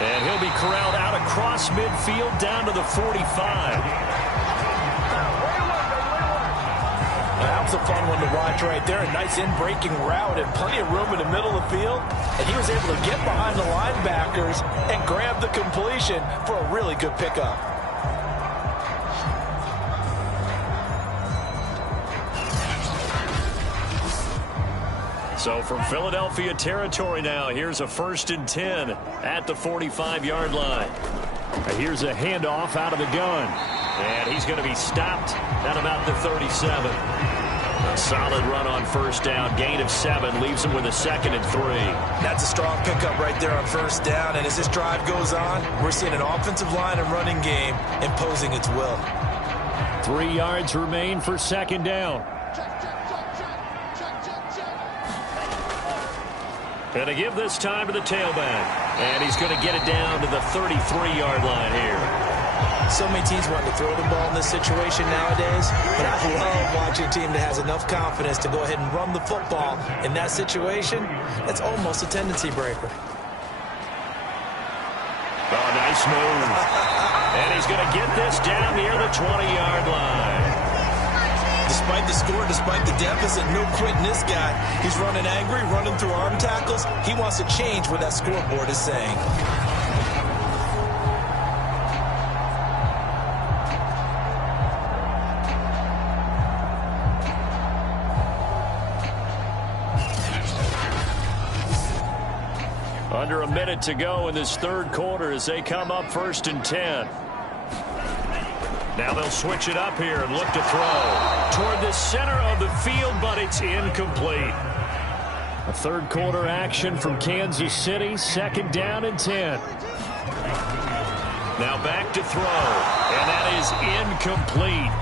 And he'll be corralled out across midfield down to the 45. That was a fun one to watch right there. A nice in-breaking route and plenty of room in the middle of the field. And he was able to get behind the linebackers and grab the completion for a really good pickup. So from Philadelphia territory now, here's a 1st and 10 at the 45-yard line. Here's a handoff out of the gun. And he's going to be stopped at about the 37. A solid run on 1st down. Gain of 7 leaves him with a 2nd and 3. That's a strong pickup right there on 1st down. And as this drive goes on, we're seeing an offensive line and running game imposing its will. 3 yards remain for 2nd down. And to give this time to the tailback. And he's going to get it down to the 33-yard line here. So many teams want to throw the ball in this situation nowadays, but I love watching a team that has enough confidence to go ahead and run the football in that situation. That's almost a tendency breaker. Oh, nice move. And he's going to get this down near the 20-yard line. Despite the score, despite the deficit, no quitting this guy. He's running angry, running through arm tackles. He wants to change what that scoreboard is saying. Under a minute to go in this 3rd quarter as they come up 1st and 10. Now they'll switch it up here and look to throw toward the center of the field, but it's incomplete. A 3rd quarter action from Kansas City, 2nd down and 10. Now back to throw, and that is incomplete.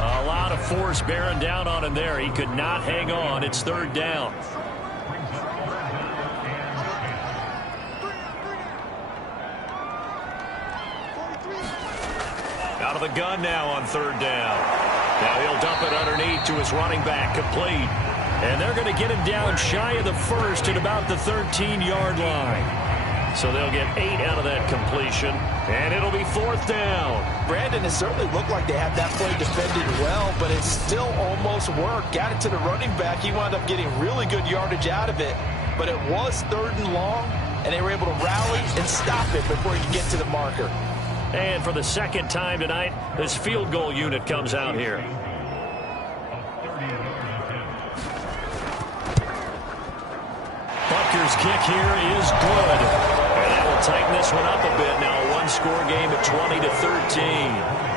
A lot of force bearing down on him there. He could not hang on. It's 3rd down. Out of the gun now on 3rd down. Now he'll dump it underneath to his running back, complete. And they're going to get him down shy of the 1st at about the 13-yard line. So they'll get 8 out of that completion, and it'll be 4th down. Brandon, it certainly looked like they had that play defended well, but it still almost worked. Got it to the running back. He wound up getting really good yardage out of it, but it was 3rd and long, and they were able to rally and stop it before he could get to the marker. And for the 2nd time tonight, this field goal unit comes out here. Butker's kick here is good. And that will tighten this one up a bit now. A one-score game at 20-13.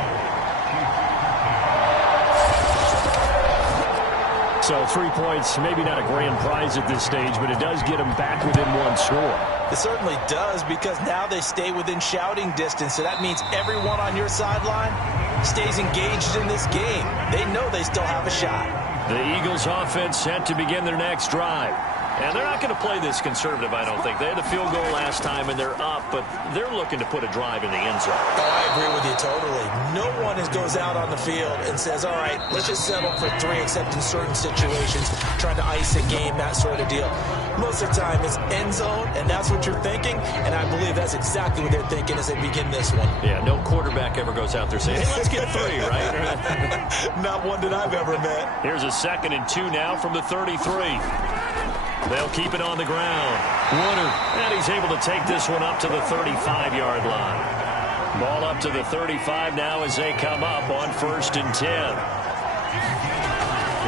So 3 points, maybe not a grand prize at this stage, but it does get them back within one score. It certainly does, because now they stay within shouting distance. So that means everyone on your sideline stays engaged in this game. They know they still have a shot. The Eagles offense set to begin their next drive. And they're not going to play this conservative, I don't think. They had a field goal last time, and they're up, but they're looking to put a drive in the end zone. Oh, I agree with you totally. No one goes out on the field and says, all right, let's just settle for 3, except in certain situations, trying to ice a game, that sort of deal. Most of the time, it's end zone, and that's what you're thinking, and I believe that's exactly what they're thinking as they begin this one. Yeah, no quarterback ever goes out there saying, hey, let's get 3, right? Not one that I've ever met. Here's a 2nd and 2 now from the 33. They'll keep it on the ground. Woodard, and he's able to take this one up to the 35-yard line. Ball up to the 35 now as they come up on 1st and 10.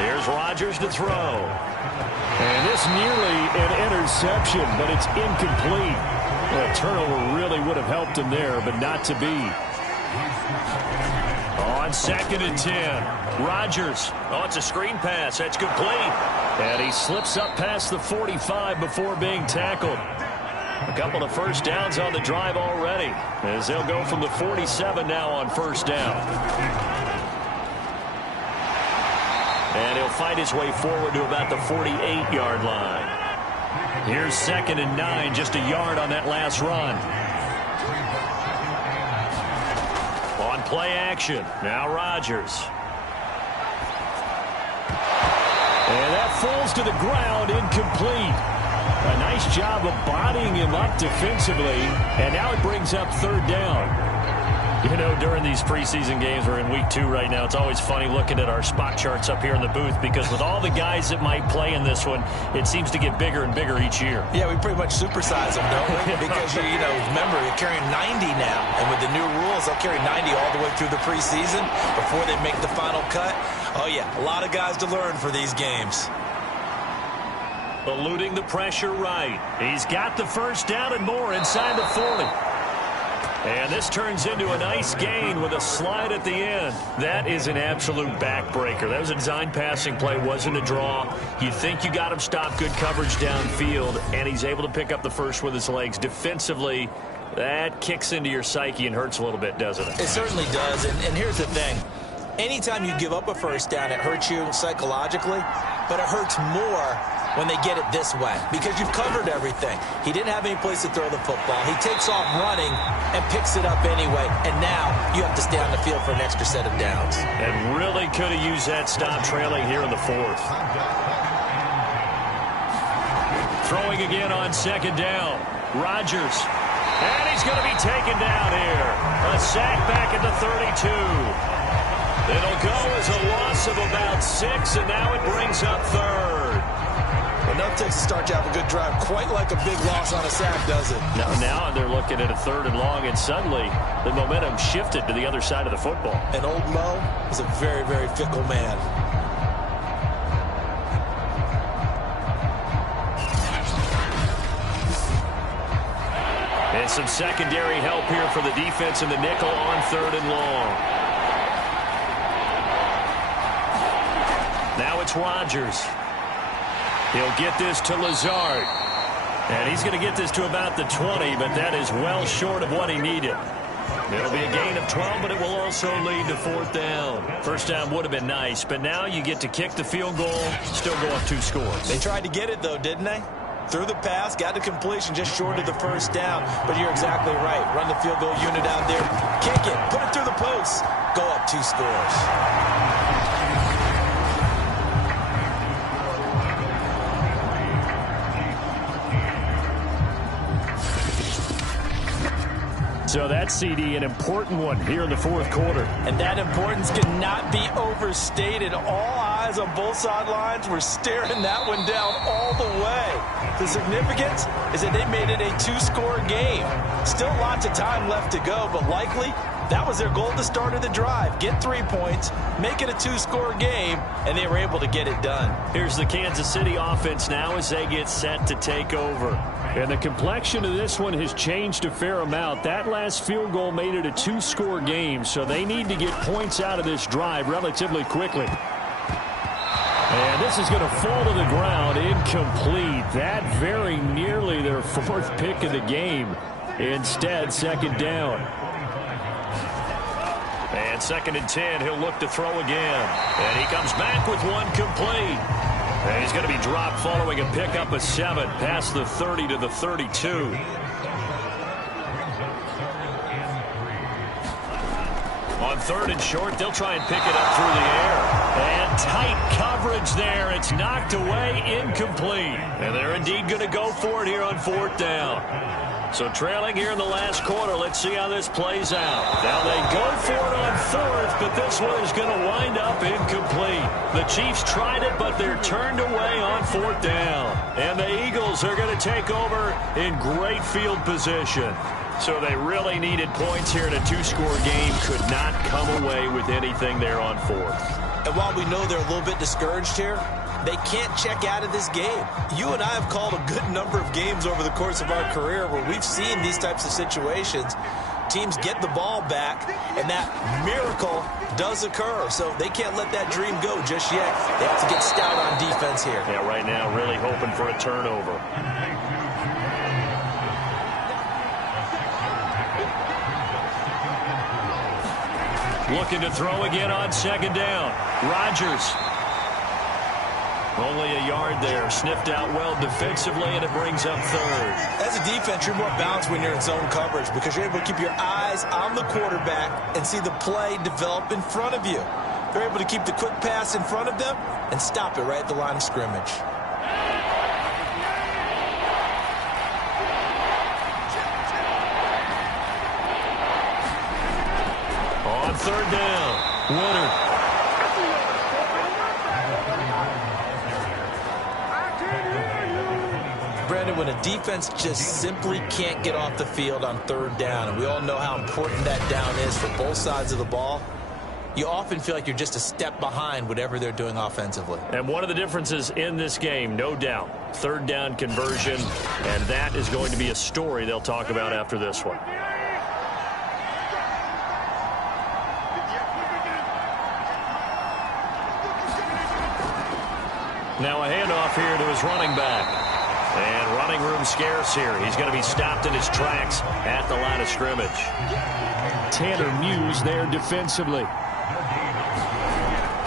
Here's Rodgers to throw. And this nearly an interception, but it's incomplete. A turnover really would have helped him there, but not to be. On 2nd and 10, Rodgers. Oh, it's a screen pass. That's complete. And he slips up past the 45 before being tackled. A couple of first downs on the drive already, as they'll go from the 47 now on 1st down. And he'll fight his way forward to about the 48-yard line. Here's 2nd and 9, just a yard on that last run. On play action, now Rodgers. And that falls to the ground, incomplete. A nice job of bodying him up defensively, and now it brings up 3rd down. You know, during these preseason games, we're in week 2 right now, it's always funny looking at our spot charts up here in the booth, because with all the guys that might play in this one, it seems to get bigger and bigger each year. Yeah, we pretty much supersize them, don't we? Because, you know, remember, you're carrying 90 now, and with the new rules, they'll carry 90 all the way through the preseason before they make the final cut. Oh, yeah, a lot of guys to learn for these games. Eluding the pressure right. He's got the 1st down and more inside the 40. And this turns into a nice gain with a slide at the end. That is an absolute backbreaker. That was a design passing play, wasn't a draw. You think you got him stopped, good coverage downfield, and he's able to pick up the 1st with his legs. Defensively, that kicks into your psyche and hurts a little bit, doesn't it? It certainly does, and here's the thing. Anytime you give up a 1st down, it hurts you psychologically, but it hurts more when they get it this way, because you've covered everything. He didn't have any place to throw the football. He takes off running and picks it up anyway, and now you have to stay on the field for an extra set of downs. And really could have used that stop trailing here in the 4th. Throwing again on 2nd down. Rodgers. And he's going to be taken down here. A sack back at the 32. It'll go as a loss of about 6, and now it brings up 3rd. Enough takes to start to have a good drive. Quite like a big loss on a sack, does it? Now they're looking at a 3rd and long, and suddenly the momentum shifted to the other side of the football. And old Mo is a very, very fickle man. And some secondary help here for the defense in the nickel on 3rd and long. Now it's Rodgers. He'll get this to Lazard. And he's going to get this to about the 20, but that is well short of what he needed. It'll be a gain of 12, but it will also lead to 4th down. 1st down would have been nice, but now you get to kick the field goal, still go up 2 scores. They tried to get it, though, didn't they? Threw the pass, got the completion, just short of the 1st down. But you're exactly right. Run the field goal unit out there. Kick it. Put it through the posts. Go up 2 scores. So that CD, an important one here in the 4th quarter. And that importance cannot be overstated. All eyes on both sidelines were staring that one down all the way. The significance is that they made it a 2-score game. Still lots of time left to go, but likely that was their goal at the start of the drive. Get 3 points, make it a 2-score game, and they were able to get it done. Here's the Kansas City offense now as they get set to take over. And the complexion of this one has changed a fair amount. That last field goal made it a 2-score game, so they need to get points out of this drive relatively quickly. And this is going to fall to the ground, incomplete. That very nearly their 4th pick of the game. Instead, 2nd down. And 2nd and 10, he'll look to throw again. And he comes back with one complete. And he's going to be dropped following a pickup of 7 past the 30 to the 32. On 3rd and short, they'll try and pick it up through the air. And tight coverage there. It's knocked away, incomplete. And they're indeed going to go for it here on 4th down. So trailing here in the last quarter, let's see how this plays out. Now they go for it on 4th, but this one is going to wind up incomplete. The Chiefs tried it, but they're turned away on 4th down. And the Eagles are going to take over in great field position. So they really needed points here in a 2-score game. Could not come away with anything there on 4th. And while we know they're a little bit discouraged here, they can't check out of this game. You and I have called a good number of games over the course of our career where we've seen these types of situations. Teams get the ball back, and that miracle does occur. So they can't let that dream go just yet. They have to get stout on defense here. Yeah, right now really hoping for a turnover. Looking to throw again on 2nd down. Rodgers. Only a yard there. Sniffed out well defensively, and it brings up 3rd. As a defense, you're more balanced when you're in zone coverage because you're able to keep your eyes on the quarterback and see the play develop in front of you. They're able to keep the quick pass in front of them and stop it right at the line of scrimmage. On 3rd down, Woodard. Brandon, when a defense just simply can't get off the field on 3rd down, and we all know how important that down is for both sides of the ball, you often feel like you're just a step behind whatever they're doing offensively. And one of the differences in this game, no doubt, 3rd down conversion, and that is going to be a story they'll talk about after this one. Now a handoff here to his running back. And running room scarce here. He's going to be stopped in his tracks at the line of scrimmage. Tanner Muse there defensively.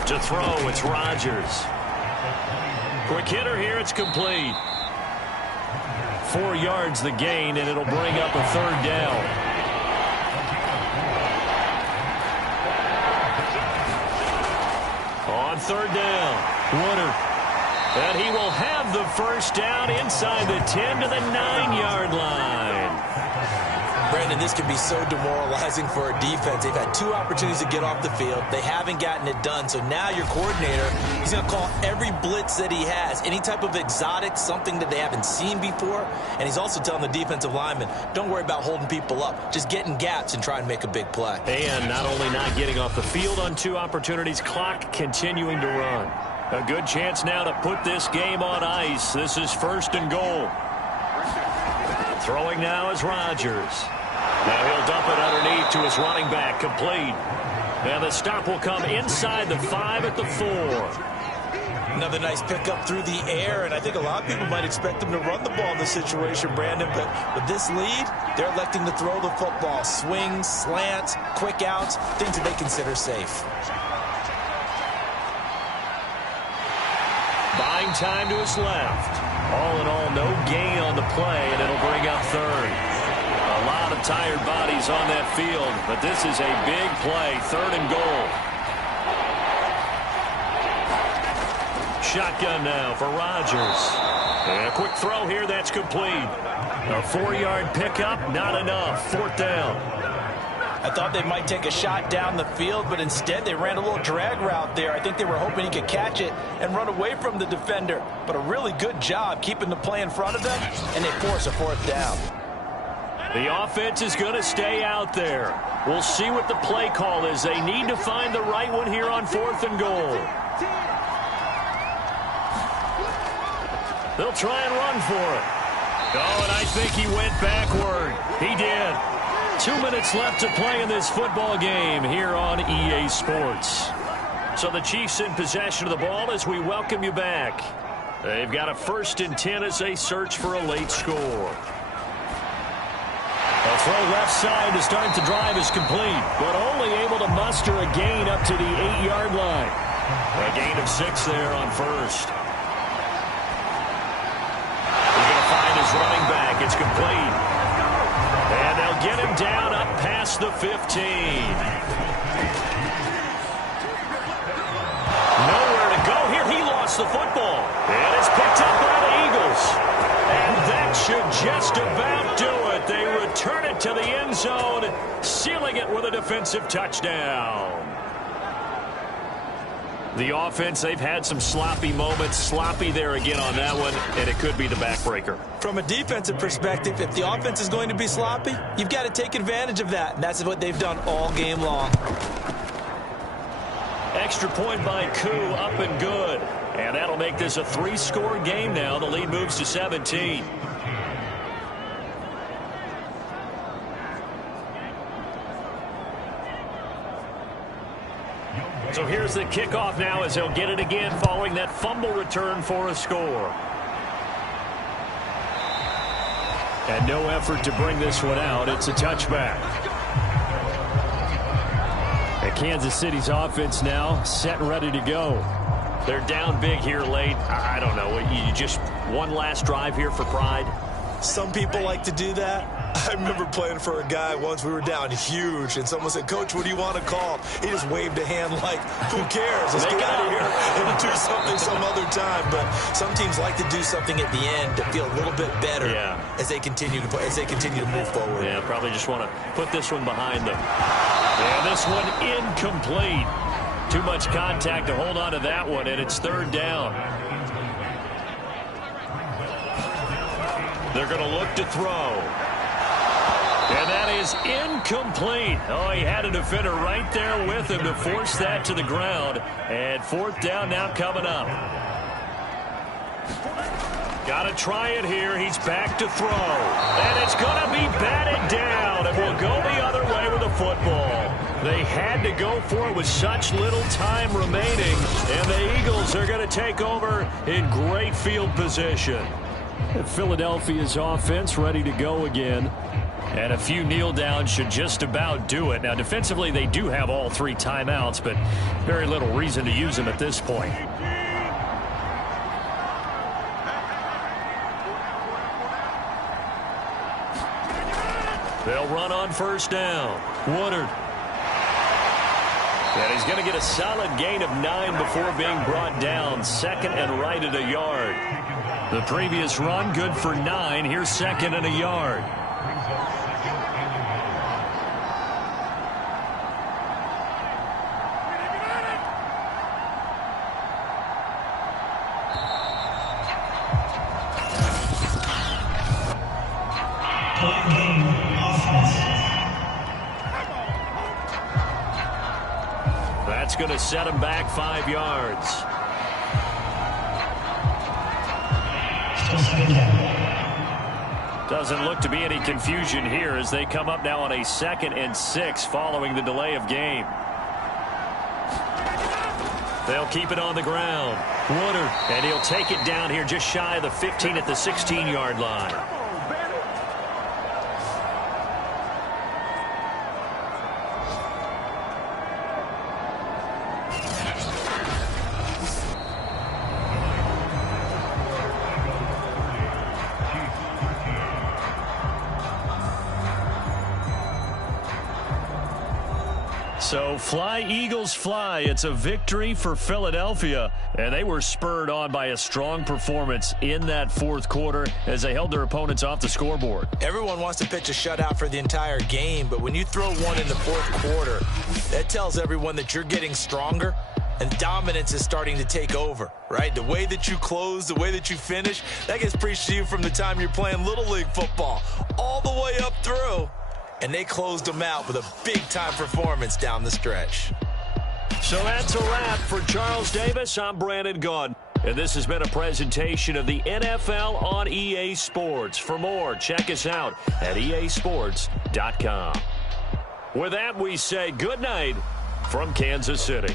To throw, it's Rodgers. Quick hitter here, it's complete. 4 yards the gain, and it'll bring up a 3rd down. On 3rd down, Woodard. And he will have the 1st down inside the 10 to the 9-yard line. Brandon, this can be so demoralizing for a defense. They've had 2 opportunities to get off the field. They haven't gotten it done. So now your coordinator, he's going to call every blitz that he has, any type of exotic, something that they haven't seen before. And he's also telling the defensive lineman, don't worry about holding people up. Just get in gaps and try and make a big play. And not only not getting off the field on 2 opportunities, clock continuing to run. A good chance now to put this game on ice. This is 1st and goal. Throwing now is Rodgers. Now he'll dump it underneath to his running back, complete. And the stop will come inside the 5 at the 4. Another nice pickup through the air, and I think a lot of people might expect them to run the ball in this situation, Brandon, but with this lead, they're electing to throw the football. Swings, slants, quick outs, things that they consider safe. Buying time to his left. All in all, no gain on the play, and it'll bring up 3rd. A lot of tired bodies on that field, but this is a big play, 3rd and goal. Shotgun now for Rodgers. And a quick throw here, that's complete. A 4-yard pickup, not enough. 4th down. I thought they might take a shot down the field, but instead they ran a little drag route there. I think they were hoping he could catch it and run away from the defender. But a really good job keeping the play in front of them, and they force a 4th down. The offense is going to stay out there. We'll see what the play call is. They need to find the right one here on 4th and goal. They'll try and run for it. Oh, and I think he went backward. He did. 2 minutes left to play in this football game here on EA Sports. So the Chiefs in possession of the ball as we welcome you back. They've got a 1st and 10 as they search for a late score. A throw left side to start the drive is complete, but only able to muster a gain up to the 8-yard line. A gain of 6 there on first. He's going to find his running back. It's complete. And they'll get him down up past the 15. Nowhere to go here. He lost the football. And it's picked up by the Eagles. And that should just about do it. They return it to the end zone, sealing it with a defensive touchdown. The offense, they've had some sloppy moments. Sloppy there again on that one, and it could be the backbreaker. From a defensive perspective, if the offense is going to be sloppy, you've got to take advantage of that, and that's what they've done all game long. Extra point by Koo, up and good. And that'll make this a 3-score game now. The lead moves to 17. So here's the kickoff now as they'll get it again following that fumble return for a score. And no effort to bring this one out. It's a touchback. And Kansas City's offense now set and ready to go. They're down big here late. I don't know. You just one last drive here for pride? Some people like to do that. I remember playing for a guy once. We were down huge, and someone said, "Coach, what do you want to call?" He just waved a hand like, "Who cares? Let's get out of here and do something some other time." But some teams like to do something at the end to feel a little bit better as they continue to play, as they continue to move forward. Yeah, probably just want to put this one behind them. Yeah, this one incomplete. Too much contact to hold on to that one, and it's 3rd down. They're going to look to throw. And that is incomplete. Oh, he had a defender right there with him to force that to the ground. And 4th down now coming up. Got to try it here. He's back to throw. And it's going to be batted down. And we'll go the other way with the football. They had to go for it with such little time remaining. And the Eagles are going to take over in great field position. Philadelphia's offense ready to go again. And a few kneel downs should just about do it. Now, defensively, they do have all 3 timeouts, but very little reason to use them at this point. They'll run on 1st down. Woodard. And he's going to get a solid gain of 9 before being brought down. 2nd and right at a yard. The previous run, good for 9. Here's 2nd and a yard. That's going to set him back 5 yards. Doesn't look to be any confusion here as they come up now on a 2nd and 6 following the delay of game. They'll keep it on the ground. Woodard, and he'll take it down here just shy of the 15 at the 16-yard line. So fly, Eagles, fly. It's a victory for Philadelphia, and they were spurred on by a strong performance in that 4th quarter as they held their opponents off the scoreboard. Everyone wants to pitch a shutout for the entire game, but when you throw one in the 4th quarter, that tells everyone that you're getting stronger and dominance is starting to take over, right? The way that you close, the way that you finish, that gets preached to you from the time you're playing Little League football all the way up through. And they closed them out with a big-time performance down the stretch. So that's a wrap for Charles Davis. I'm Brandon Gaudin. And this has been a presentation of the NFL on EA Sports. For more, check us out at easports.com. With that, we say good night from Kansas City.